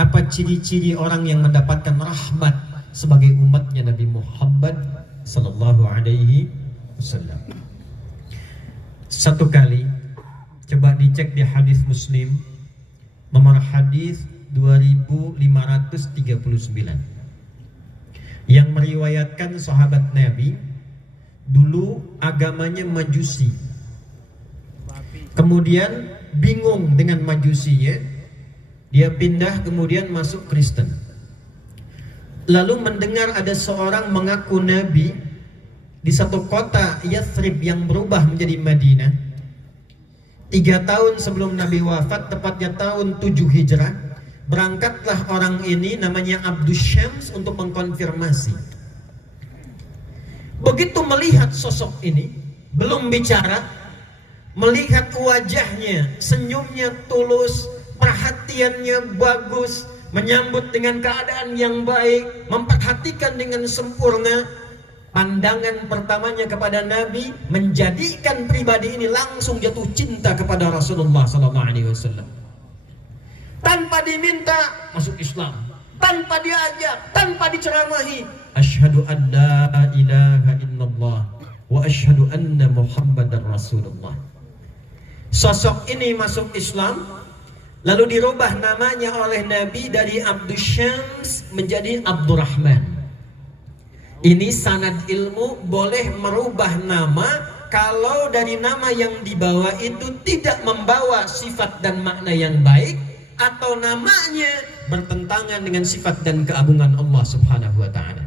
Apa ciri-ciri orang yang mendapatkan rahmat sebagai umatnya Nabi Muhammad sallallahu alaihi wasallam? Satu kali, coba dicek di hadis Muslim, nomor hadis 2539, yang meriwayatkan sahabat Nabi dulu agamanya Majusi, kemudian bingung dengan Majusinya, dia pindah kemudian masuk Kristen. Lalu mendengar ada seorang mengaku Nabi di satu kota Yathrib yang berubah menjadi Madinah. 3 tahun sebelum Nabi wafat, tepatnya tahun 7 Hijrah, berangkatlah orang ini namanya Abdus Syams untuk mengkonfirmasi. Begitu melihat sosok ini, belum bicara, melihat wajahnya, senyumnya tulus, perhatiannya bagus, menyambut dengan keadaan yang baik, memperhatikan dengan sempurna, pandangan pertamanya kepada Nabi menjadikan pribadi ini langsung jatuh cinta kepada Rasulullah SAW. Tanpa diminta masuk Islam, tanpa diajak, tanpa diceramahi, asyhadu an la ilaha illallah wa asyhadu anna Muhammadar Rasulullah. Sosok ini masuk Islam, lalu dirubah namanya oleh Nabi dari Abdus Syams menjadi Abdurrahman. Ini sanad ilmu, boleh merubah nama kalau dari nama yang dibawa itu tidak membawa sifat dan makna yang baik, atau namanya bertentangan dengan sifat dan keagungan Allah Subhanahu wa ta'ala.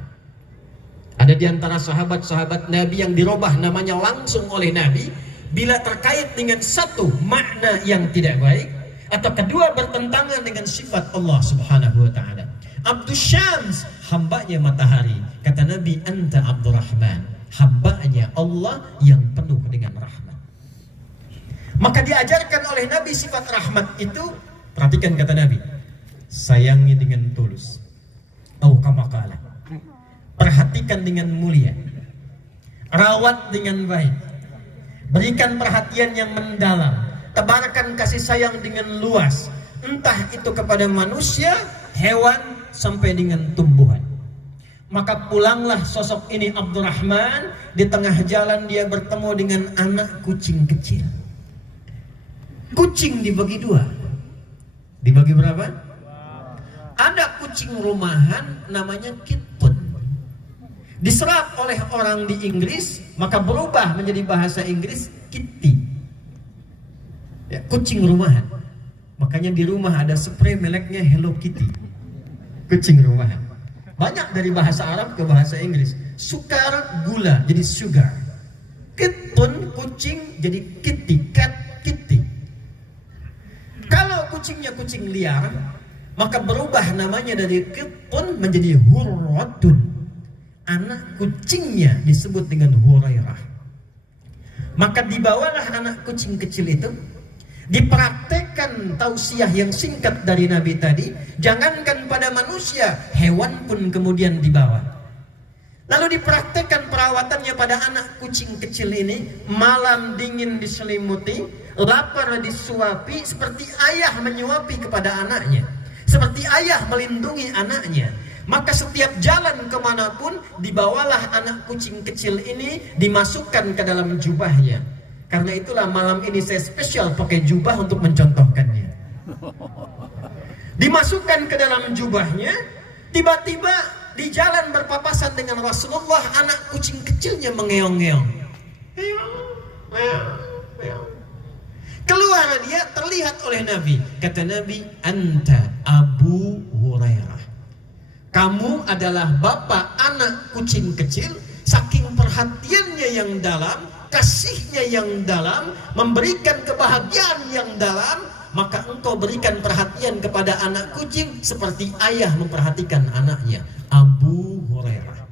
Ada di antara sahabat-sahabat Nabi yang dirubah namanya langsung oleh Nabi bila terkait dengan satu makna yang tidak baik, atau kedua bertentangan dengan sifat Allah Subhanahu wa ta'ala. Abdus Syams, hambanya matahari. Kata Nabi, anta Abdurrahman, hambanya Allah yang penuh dengan rahmat. Maka diajarkan oleh Nabi sifat rahmat itu. Perhatikan kata Nabi, sayangi dengan tulus, atau kama qala, perhatikan dengan mulia, rawat dengan baik, berikan perhatian yang mendalam, tebarkan kasih sayang dengan luas, entah itu kepada manusia, hewan, sampai dengan tumbuhan. Maka pulanglah sosok ini Abdurrahman. Di tengah jalan dia bertemu dengan anak kucing kecil. Kucing dibagi 2. Dibagi berapa? Ada kucing rumahan namanya kitten. Diserap oleh orang di Inggris, maka berubah menjadi bahasa Inggris kitty. Ya, kucing rumahan. Makanya di rumah ada spray mereknya Hello Kitty. Kucing rumahan. Banyak dari bahasa Arab ke bahasa Inggris. Sukar, gula jadi sugar. Kitten, kucing, jadi kitty, cat, kitty. Kalau kucingnya kucing liar, maka berubah namanya dari kitten menjadi hurratun. Anak kucingnya disebut dengan Hurairah. Maka dibawalah anak kucing kecil itu, dipraktekkan tausiah yang singkat dari Nabi tadi. Jangankan pada manusia, hewan pun kemudian dibawa. Lalu dipraktekkan perawatannya pada anak kucing kecil ini. Malam dingin diselimuti, lapar disuapi, seperti ayah menyuapi kepada anaknya, seperti ayah melindungi anaknya. Maka setiap jalan kemanapun, dibawalah anak kucing kecil ini, dimasukkan ke dalam jubahnya. Karena itulah malam ini saya spesial pakai jubah untuk mencontohkannya. Dimasukkan ke dalam jubahnya, tiba-tiba di jalan berpapasan dengan Rasulullah, anak kucing kecilnya mengeong-ngeong. Keluar dia, terlihat oleh Nabi. Kata Nabi, anta Abu Hurairah. Kamu adalah bapak anak kucing kecil. Saking perhatiannya yang dalam, kasihnya yang dalam, memberikan kebahagiaan yang dalam, maka engkau berikan perhatian kepada anak kucing seperti ayah memperhatikan anaknya. Abu Hurairah.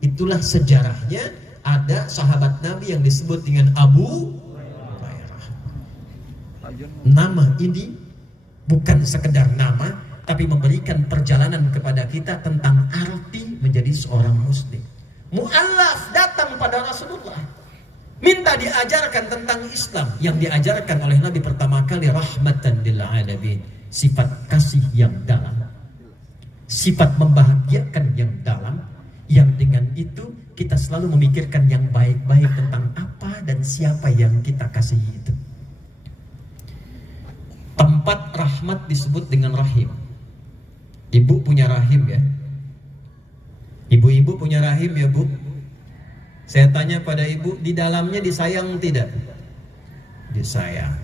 Itulah sejarahnya. Ada sahabat Nabi yang disebut dengan Abu Hurairah. Nama ini bukan sekedar nama, tapi memberikan perjalanan kepada kita tentang arti menjadi seorang muslim. Mu'allaf datang pada Rasulullah, minta diajarkan tentang Islam. Yang diajarkan oleh Nabi pertama kali rahmatan lil alamin, sifat kasih yang dalam. sifat membahagiakan yang dalam, yang dengan itu kita selalu memikirkan yang baik-baik tentang apa dan siapa yang kita kasihi itu. Tempat rahmat disebut dengan rahim. Ibu punya rahim ya? Ibu-ibu punya rahim ya Bu? Saya tanya pada ibu, di dalamnya disayang tidak? Disayang.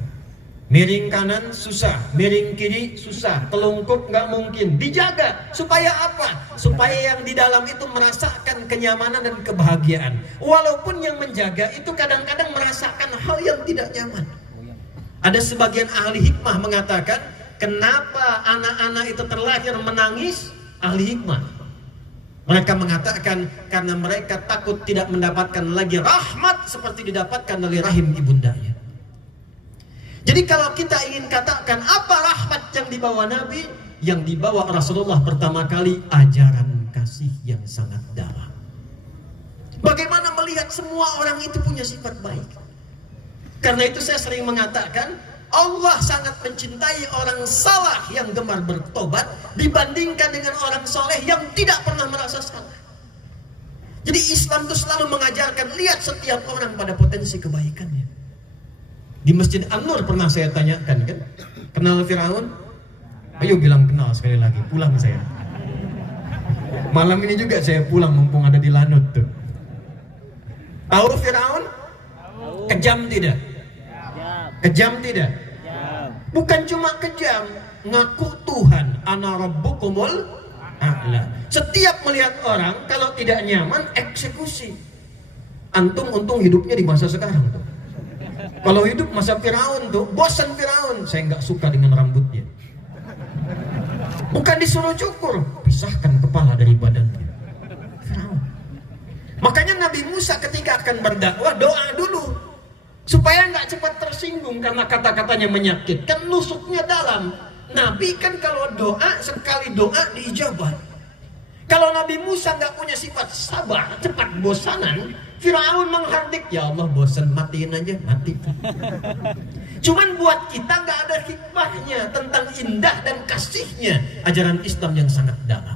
Miring kanan susah, miring kiri susah, telungkup nggak mungkin. Dijaga, supaya apa? Supaya yang di dalam itu merasakan kenyamanan dan kebahagiaan. Walaupun yang menjaga itu kadang-kadang merasakan hal yang tidak nyaman. Ada sebagian ahli hikmah mengatakan, kenapa anak-anak itu terlahir menangis? Ahli hikmah, mereka mengatakan karena mereka takut tidak mendapatkan lagi rahmat seperti didapatkan dari rahim ibundanya. Jadi kalau kita ingin katakan apa rahmat yang dibawa Nabi, yang dibawa Rasulullah pertama kali ajaran kasih yang sangat dalam. Bagaimana melihat semua orang itu punya sifat baik. Karena itu saya sering mengatakan Allah sangat mencintai orang salah yang gemar bertobat dibandingkan dengan orang soleh yang tidak pernah merasa salah. Jadi Islam itu selalu mengajarkan lihat setiap orang pada potensi kebaikannya. Di Masjid An-Nur pernah saya tanyakan kan, kenal Firaun? Ayo bilang kenal sekali lagi, pulang saya. Malam ini juga saya pulang mumpung ada di Lanut tuh. Tahu Firaun? Kejam tidak? Kejam tidak? Bukan cuma kejam, ngaku Tuhan, ana rabbukumul a'la. Setiap melihat orang kalau tidak nyaman eksekusi. Antum untung hidupnya di masa sekarang tuh. Kalau hidup masa Firaun tuh, bosan Firaun. Saya nggak suka dengan rambutnya. Bukan disuruh cukur, pisahkan kepala dari badannya. Firaun. Makanya Nabi Musa ketika akan berdakwah doa dulu supaya nggak cepat tersinggung karena kata-katanya menyakitkan, nusuknya dalam. Nabi kan kalau doa sekali doa diijabah. Kalau Nabi Musa nggak punya sifat sabar, cepat bosanan, Firaun menghardik, ya Allah bosan, matiin aja, mati. Cuman buat kita nggak ada hikmahnya tentang indah dan kasihnya ajaran Islam yang sangat dalam.